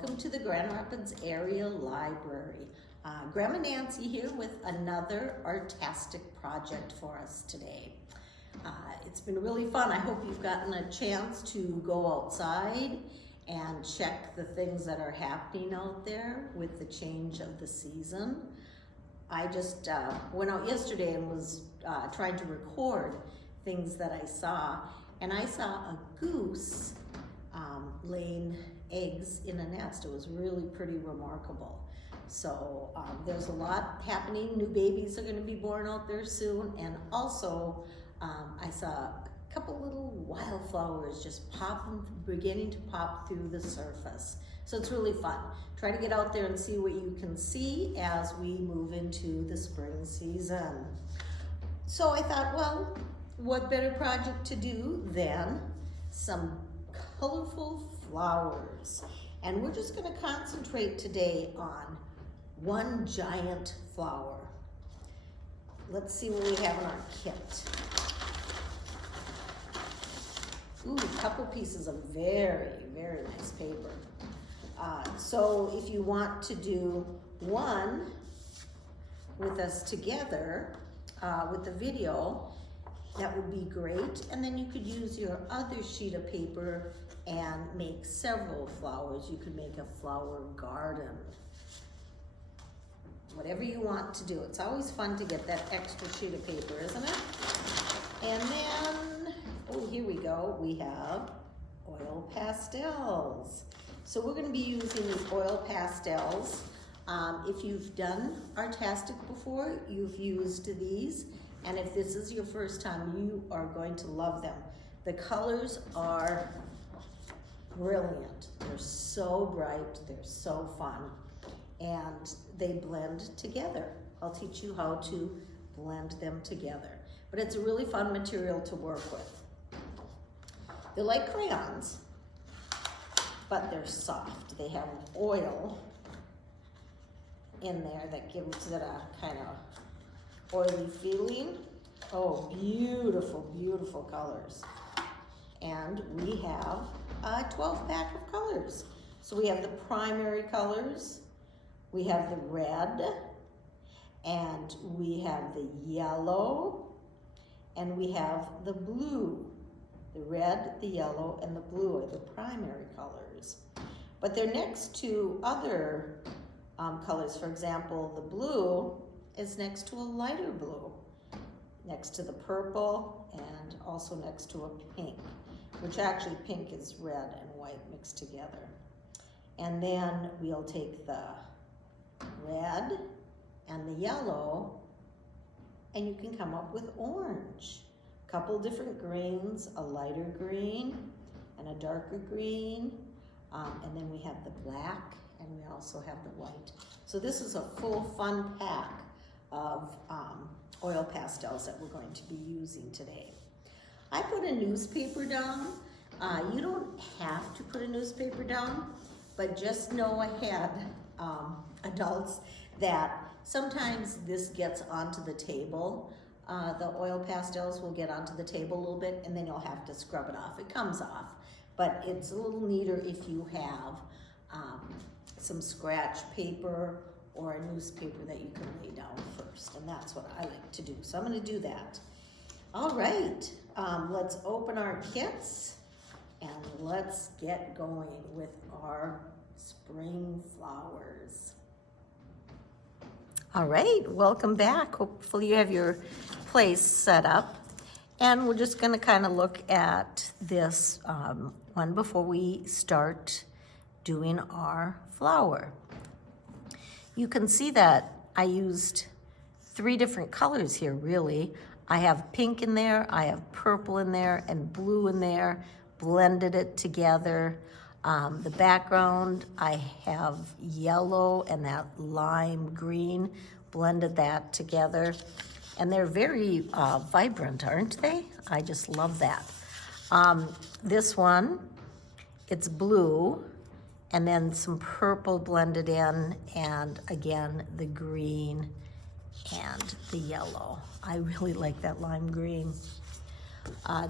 welcome to the Grand Rapids Area Library. Grandma Nancy here with another Artastic project for us today. It's been really fun. I hope you've gotten a chance to go outside and check the things that are happening out there with the change of the season. I just went out yesterday and was trying to record things that I saw, and I saw a goose laying eggs in a nest. It was really pretty remarkable. So there's a lot happening. New babies are going to be born out there soon, and also I saw a couple little wildflowers just beginning to pop through the surface. So it's really fun. Try to get out there and see what you can see as we move into the spring season. So I thought, well, what better project to do than some colorful flowers. And we're just going to concentrate today on one giant flower. Let's see what we have in our kit. Ooh, a couple pieces of very, very nice paper. So if you want to do one with us together with the video, that would be great. And then you could use your other sheet of paper and make several flowers. You could make a flower garden. Whatever you want to do. It's always fun to get that extra sheet of paper, isn't it? And then, oh, here we go. We have oil pastels. So we're going to be using the oil pastels. If you've done Artastic before, you've used these. And if this is your first time, you are going to love them. The colors are brilliant. They're so bright, they're so fun, and they blend together. I'll teach you how to blend them together. But it's a really fun material to work with. They're like crayons, but they're soft. They have oil in there that gives it a kind of oily feeling. Oh, beautiful, beautiful colors. And we have a 12-pack of colors. So we have the primary colors, we have the red, and we have the yellow, and we have the blue. The red, the yellow, and the blue are the primary colors. But they're next to other colors. For example, the blue is next to a lighter blue, next to the purple, and also next to a pink, which actually pink is red and white mixed together. And then we'll take the red and the yellow, and you can come up with orange. A couple different greens, a lighter green and a darker green, and then we have the black, and we also have the white. So this is a full fun pack of oil pastels that we're going to be using today. I put a newspaper down. You don't have to put a newspaper down, but just know ahead, adults, that sometimes this gets onto the table. The oil pastels will get onto the table a little bit, and then you'll have to scrub it off. It comes off, but it's a little neater if you have some scratch paper or a newspaper that you can lay down first, and that's what I like to do. So I'm going to do that. All right, let's open our kits and let's get going with our spring flowers. All right, welcome back. Hopefully you have your place set up, and we're just going to kind of look at this one before we start doing our flower. You can see that I used 3 different colors here, really. I have pink in there, I have purple in there, and blue in there, blended it together. The background, I have yellow and that lime green, blended that together. And they're very vibrant, aren't they? I just love that. This one, it's blue, and then some purple blended in, and again, the green and the yellow. I really like that lime green.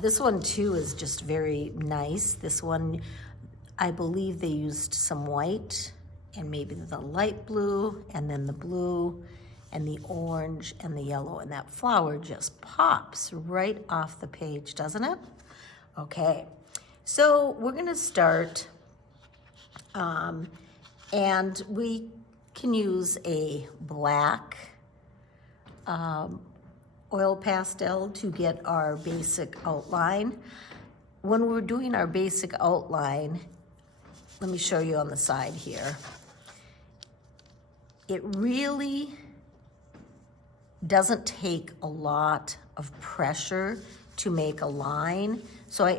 This one too is just very nice. This one I believe they used some white and maybe the light blue and then the blue and the orange and the yellow, and that flower just pops right off the page, doesn't it? Okay, so we're gonna start, and we can use a black oil pastel to get our basic outline. When we're doing our basic outline, let me show you on the side here. It really doesn't take a lot of pressure to make a line. So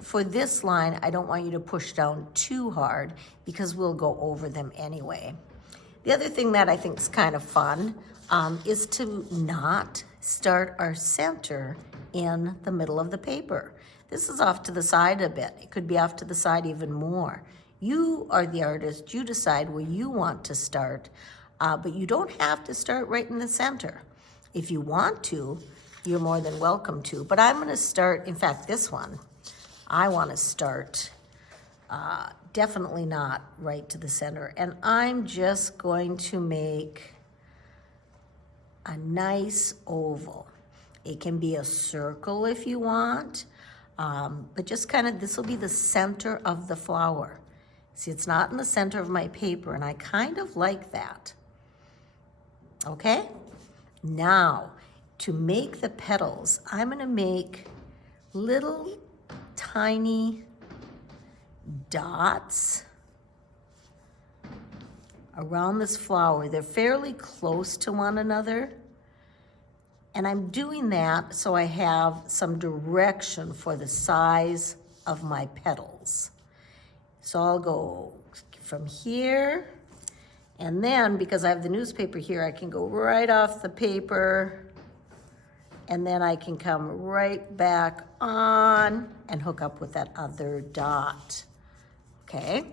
for this line, I don't want you to push down too hard because we'll go over them anyway. The other thing that I think is kind of fun is to not start our center in the middle of the paper. This is off to the side a bit. It could be off to the side even more. You are the artist. You decide where you want to start, but you don't have to start right in the center. If you want to, you're more than welcome to. But I'm going to start, in fact, this one, I want to start definitely not right to the center. And I'm just going to make a nice oval. It can be a circle if you want, but just kind of, this will be the center of the flower. See, it's not in the center of my paper, and I kind of like that. Okay? Now, to make the petals, I'm gonna make little tiny dots around this flower. They're fairly close to one another. And I'm doing that so I have some direction for the size of my petals. So I'll go from here, and then because I have the newspaper here, I can go right off the paper, and then I can come right back on and hook up with that other dot. Okay?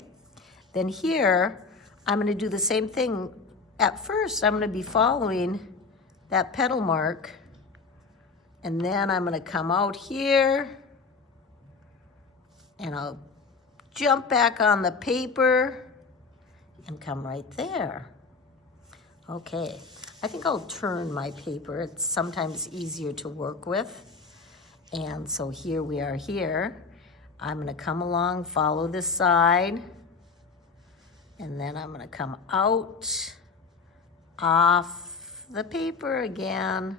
Then here, I'm gonna do the same thing. At first, I'm gonna be following that petal mark, and then I'm gonna come out here, and I'll jump back on the paper and come right there. Okay, I think I'll turn my paper. It's sometimes easier to work with. And so here we are here. I'm gonna come along, follow this side, and then I'm gonna come out, off the paper again.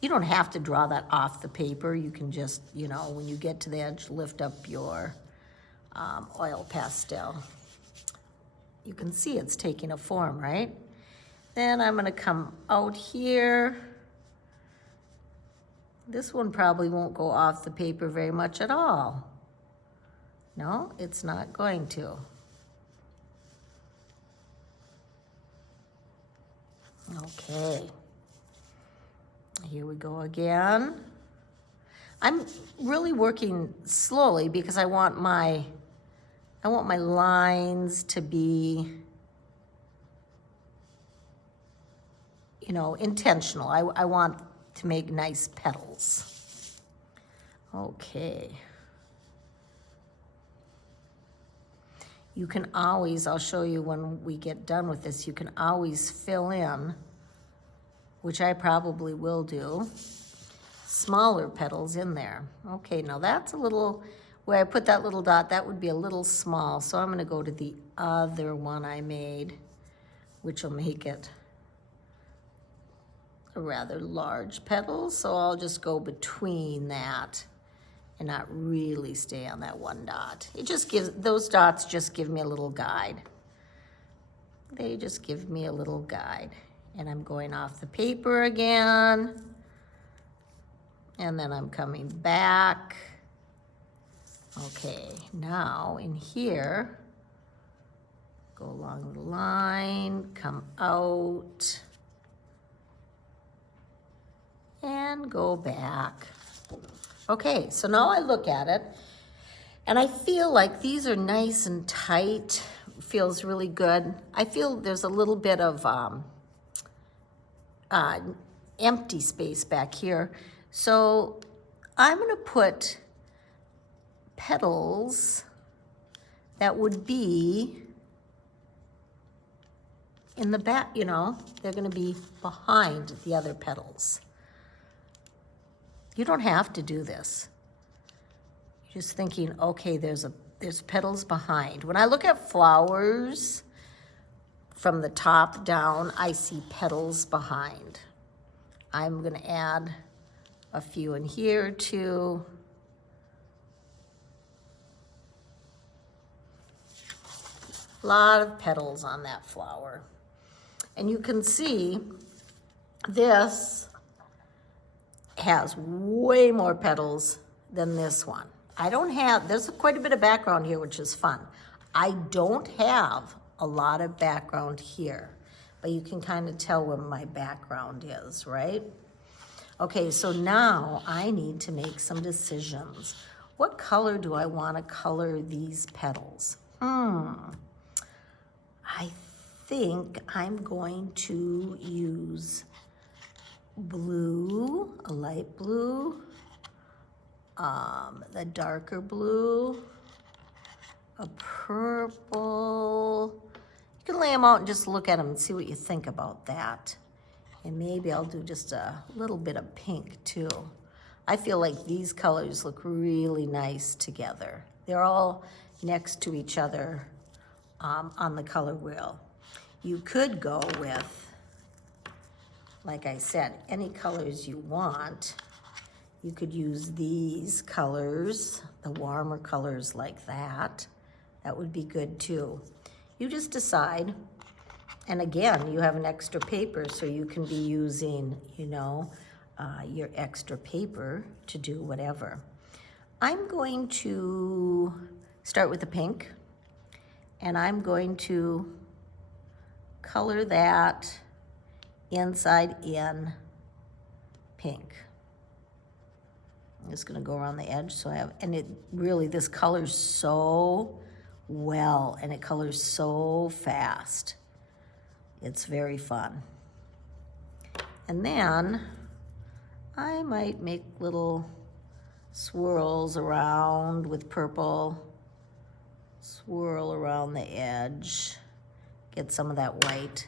You don't have to draw that off the paper. You can just, you know, when you get to the edge, lift up your oil pastel. You can see it's taking a form, right? Then I'm gonna come out here. This one probably won't go off the paper very much at all. No, it's not going to. Okay. Here we go again. I'm really working slowly because I want my lines to be, you know, intentional. I want to make nice petals. Okay. You can always, I'll show you when we get done with this, you can always fill in, which I probably will do, smaller petals in there. Okay, now that's a little, where I put that little dot, that would be a little small, so I'm gonna go to the other one I made, which will make it a rather large petal, so I'll just go between that and not really stay on that one dot. It just gives, those dots just give me a little guide. They just give me a little guide. And I'm going off the paper again. And then I'm coming back. Okay, now in here, go along the line, come out, and go back. Okay, so now I look at it, and I feel like these are nice and tight. Feels really good. I feel there's a little bit of empty space back here. So I'm gonna put petals that would be in the back, you know, they're gonna be behind the other petals. You don't have to do this. You're just thinking, okay, there's petals behind. When I look at flowers from the top down, I see petals behind. I'm gonna add a few in here too. A lot of petals on that flower. And you can see this has way more petals than this one. There's quite a bit of background here, which is fun. I don't have a lot of background here, but you can kind of tell where my background is, right? Okay, so now I need to make some decisions. What color do I want to color these petals? I think I'm going to use blue, a light blue, the darker blue, a purple. You can lay them out and just look at them and see what you think about that. And maybe I'll do just a little bit of pink too. I feel like these colors look really nice together. They're all next to each other on the color wheel. You could go with, like I said, any colors you want. You could use these colors, the warmer colors like that. That would be good too. You just decide. And again, you have an extra paper, so you can be using, you know, your extra paper to do whatever. I'm going to start with the pink, and I'm going to color that inside in pink. I'm just gonna go around the edge so I have, and it really, this colors so well, and it colors so fast. It's very fun. And then I might make little swirls around with purple, swirl around the edge, get some of that white.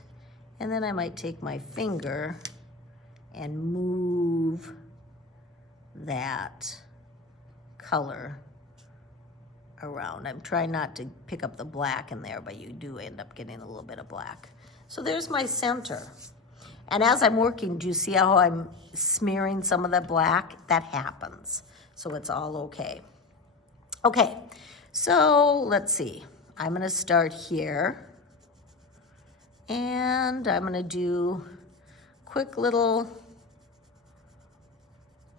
And then I might take my finger and move that color around. I'm trying not to pick up the black in there, but you do end up getting a little bit of black. So there's my center. And as I'm working, do you see how I'm smearing some of the black? That happens. So it's all okay. Okay, so let's see. I'm gonna start here. And I'm gonna do quick little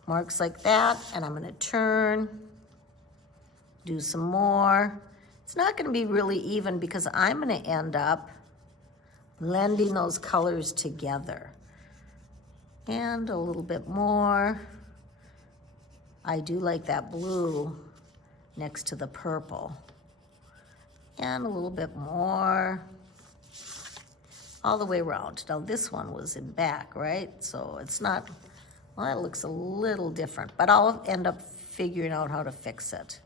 marks like that. And I'm gonna turn, do some more. It's not gonna be really even because I'm gonna end up blending those colors together. And a little bit more. I do like that blue next to the purple. And a little bit more. All the way around. Now this one was in back, right? So it's not, well, it looks a little different, but I'll end up figuring out how to fix it.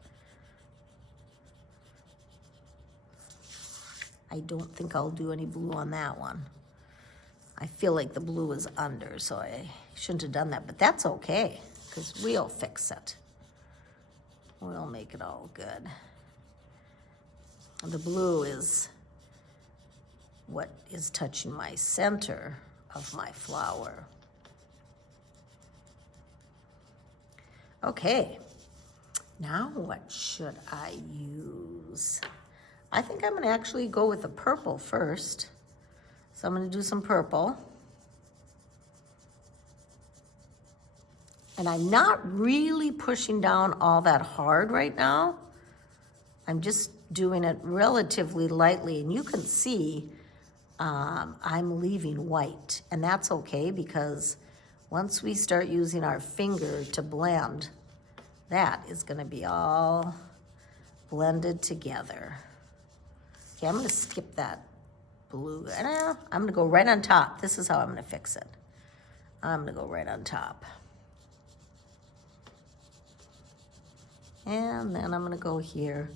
I don't think I'll do any blue on that one. I feel like the blue is under, so I shouldn't have done that, but that's okay, because we'll fix it. We'll make it all good. The blue is what is touching my center of my flower. Okay, now what should I use? I think I'm gonna actually go with the purple first. So I'm gonna do some purple. And I'm not really pushing down all that hard right now. I'm just doing it relatively lightly, and you can see I'm leaving white, and that's okay because once we start using our finger to blend, that is gonna be all blended together. Okay, I'm gonna skip that blue. I'm gonna go right on top. This is how I'm gonna fix it. I'm gonna go right on top. And then I'm gonna go here.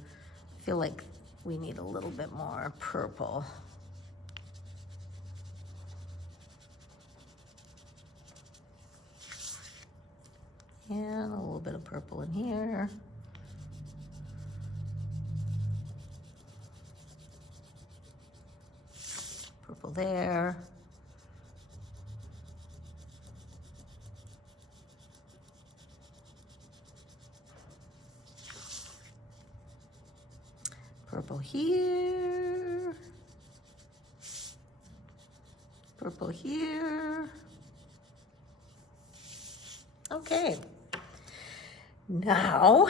I feel like we need a little bit more purple. And a little bit of purple in here. Purple there. Purple here. Purple here. Okay. Now,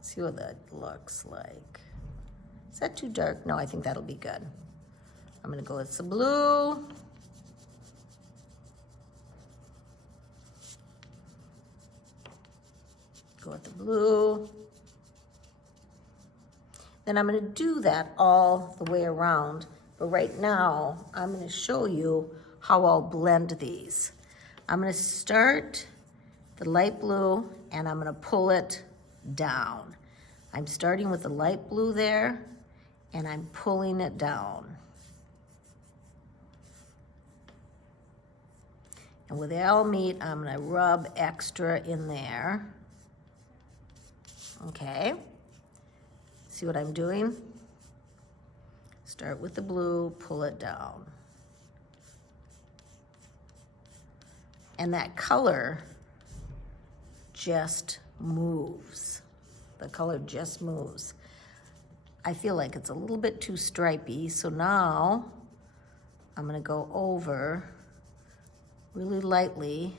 see what that looks like. Is that too dark? No, I think that'll be good. I'm gonna go with some blue. Go with the blue. Then I'm gonna do that all the way around. But right now, I'm gonna show you how I'll blend these. I'm gonna start the light blue and I'm gonna pull it down. I'm starting with the light blue there and I'm pulling it down. And with Al Meat, I'm gonna rub extra in there. Okay, see what I'm doing? Start with the blue, pull it down. And that color just moves. The color just moves. I feel like it's a little bit too stripy, so now I'm gonna go over really lightly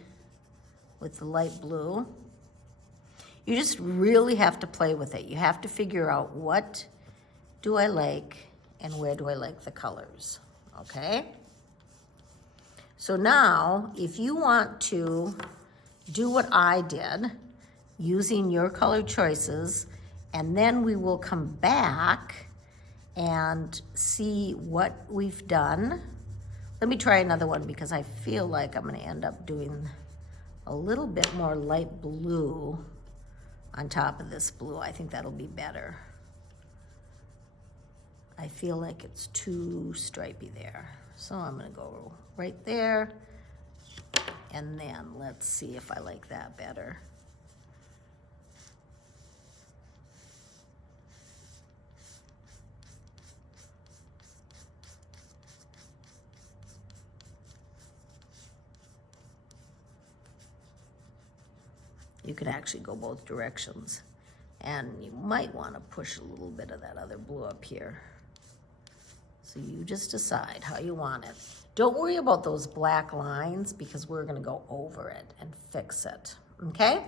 with the light blue. You just really have to play with it. You have to figure out what do I like and where do I like the colors, okay? So now, if you want to do what I did, using your color choices, and then we will come back and see what we've done. Let me try another one because I feel like I'm gonna end up doing a little bit more light blue on top of this blue. I think that'll be better. I feel like it's too stripy there. So I'm gonna go right there, and then let's see if I like that better. You could actually go both directions, and you might want to push a little bit of that other blue up here. So you just decide how you want it. Don't worry about those black lines because we're gonna go over it and fix it, okay?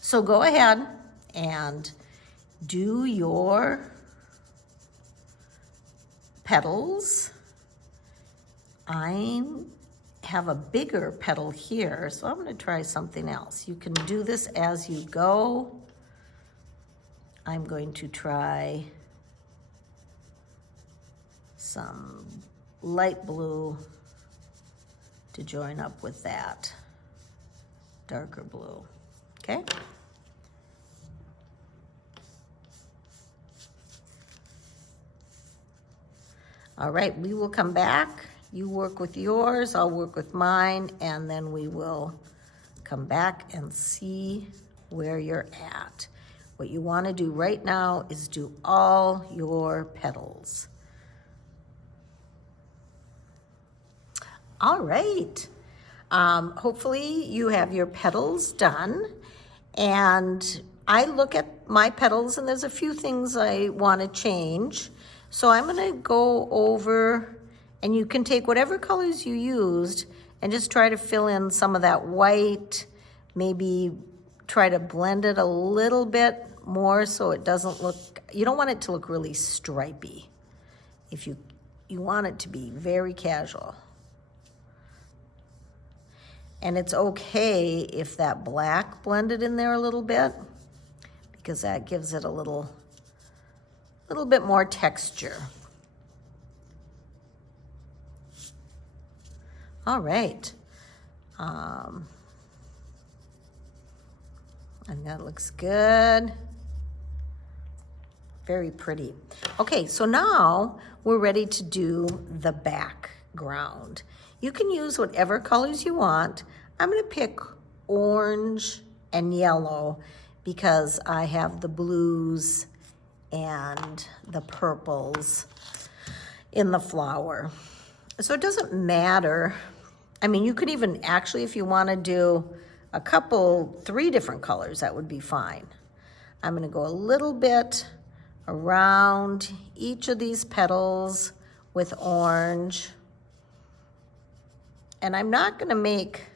So go ahead and do your petals. I have a bigger petal here, so I'm gonna try something else. You can do this as you go. I'm going to try some light blue to join up with that darker blue, okay? All right, we will come back. You work with yours, I'll work with mine, and then we will come back and see where you're at. What you want to do right now is do all your petals. All right. Hopefully you have your petals done, and I look at my petals and there's a few things I want to change. So I'm going to go over, and you can take whatever colors you used and just try to fill in some of that white, maybe try to blend it a little bit more so it doesn't look, you don't want it to look really stripy. If you want it to be very casual. And it's okay if that black blended in there a little bit, because that gives it a little bit more texture. All right. And that looks good. Very pretty. Okay, so now we're ready to do the background. You can use whatever colors you want. I'm gonna pick orange and yellow because I have the blues and the purples in the flower. So it doesn't matter. I mean, you could even actually, if you want to do a couple, 3 different colors, that would be fine. I'm going to go a little bit around each of these petals with orange. And I'm not going to make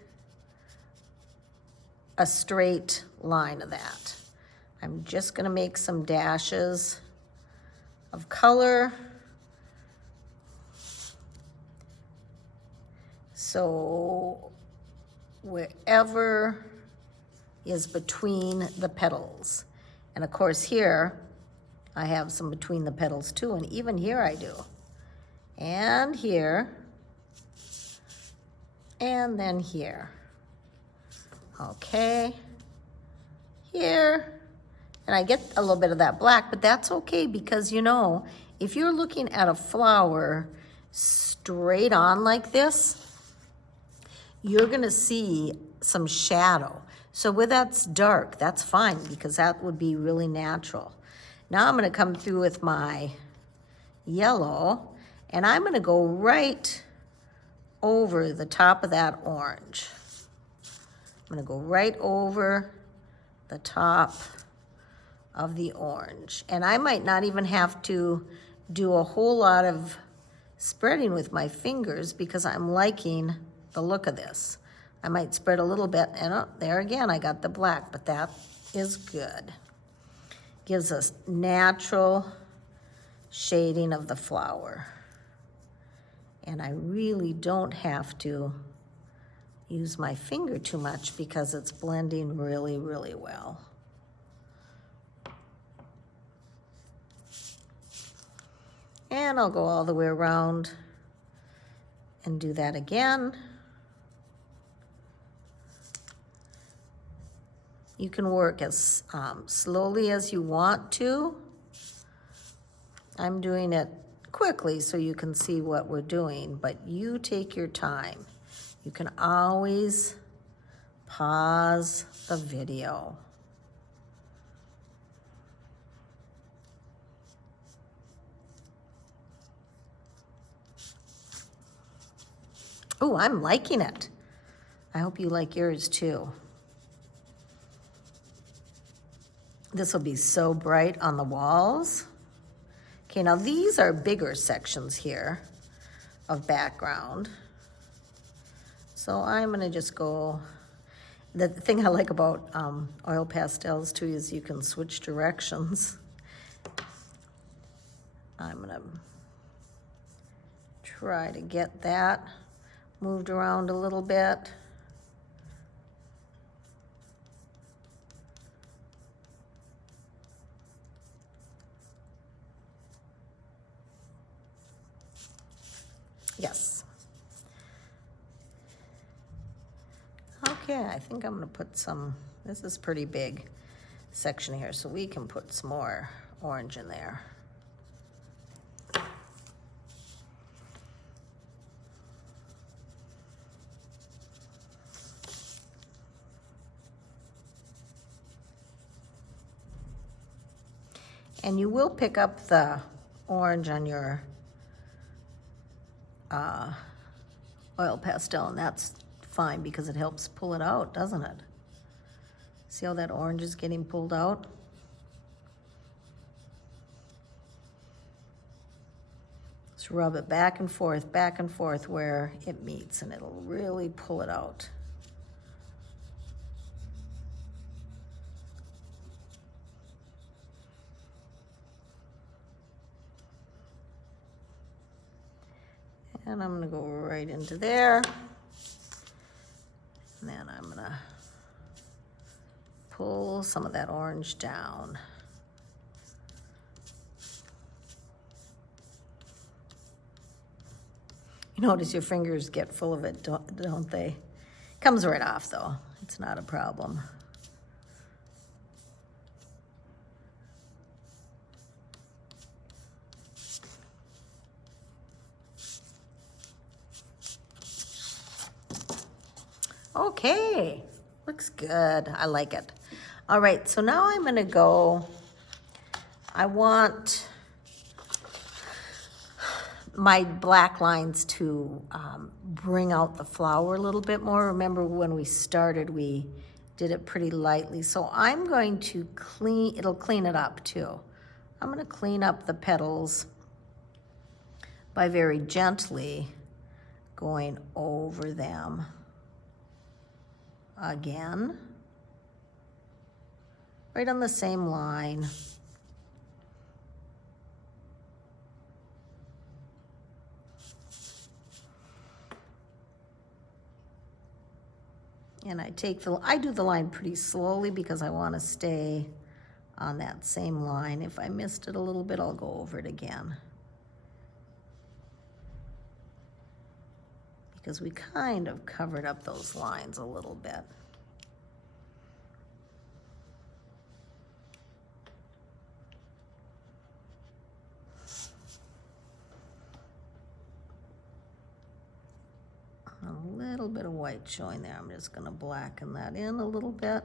a straight line of that. I'm just going to make some dashes of color. So wherever is between the petals. And of course here, I have some between the petals too, and even here I do. And here, and then here. Okay, here. And I get a little bit of that black, but that's okay because, you know, if you're looking at a flower straight on like this, you're gonna see some shadow. So where that's dark, that's fine because that would be really natural. Now I'm gonna come through with my yellow and I'm gonna go right over the top of that orange. I'm gonna go right over the top of the orange. And I might not even have to do a whole lot of spreading with my fingers because I'm liking the look of this. I might spread a little bit and oh, there again, I got the black, but that is good. Gives us natural shading of the flower. And I really don't have to use my finger too much because it's blending really, really well. And I'll go all the way around and do that again. You can work as slowly as you want to. I'm doing it quickly so you can see what we're doing, but you take your time. You can always pause the video. Oh, I'm liking it. I hope you like yours too. This will be so bright on the walls. Okay, now these are bigger sections here of background. So I'm gonna just go, the thing I like about oil pastels too is you can switch directions. I'm gonna try to get that moved around a little bit. Yes. Okay, I think I'm gonna put some, this is pretty big section here, so we can put some more orange in there. And you will pick up the orange on your oil pastel, and that's fine because it helps pull it out, doesn't it? See how that orange is getting pulled out? Just rub it back and forth where it meets, and it'll really pull it out. And I'm gonna go right into there. And then I'm gonna pull some of that orange down. You notice your fingers get full of it, don't they? Comes right off though, it's not a problem. Okay, looks good. I like it. All right, so now I'm gonna go, I want my black lines to bring out the flower a little bit more. Remember when we started, we did it pretty lightly. So I'm going to it'll clean it up too. I'm gonna clean up the petals by very gently going over them again, right on the same line. And I do the line pretty slowly because I want to stay on that same line. If I missed it a little bit, I'll go over it again. Because we kind of covered up those lines a little bit. A little bit of white showing there. I'm just going to blacken that in a little bit.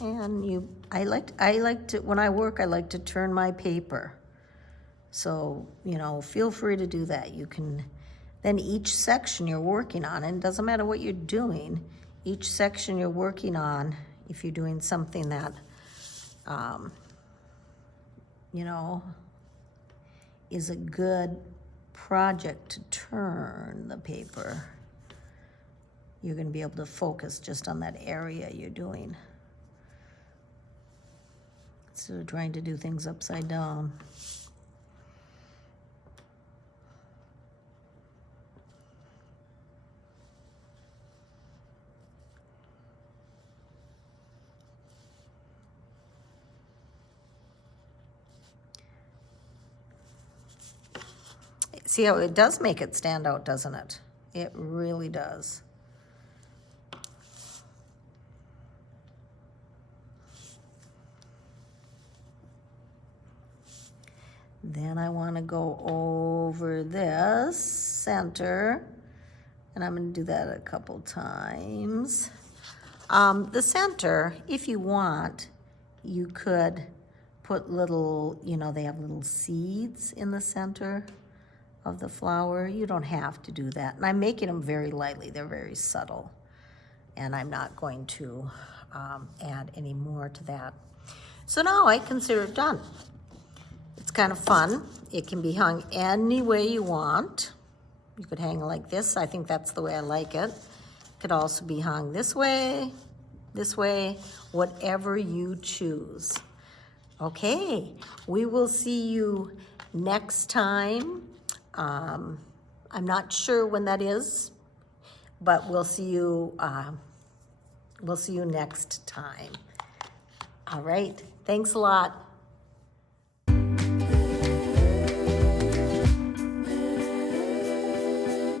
And I like to, when I work, I like to turn my paper. So, you know, feel free to do that. You can, then each section you're working on, and it doesn't matter what you're doing, each section you're working on, if you're doing something that, you know, is a good project to turn the paper, you're going to be able to focus just on that area you're doing, instead of trying to do things upside down. See how it does make it stand out, doesn't it? It really does. Then I want to go over this center, and I'm going to do that a couple times. The center, if you want, you could put little, you know, they have little seeds in the center of the flower. You don't have to do that. And I'm making them very lightly. They're very subtle. And I'm not going to add any more to that. So now I consider it done. It's kind of fun. It can be hung any way you want. You could hang it like this. I think that's the way I like it. It could also be hung this way, whatever you choose. Okay, we will see you next time. I'm not sure when that is, but we'll see you next time. All right, thanks a lot.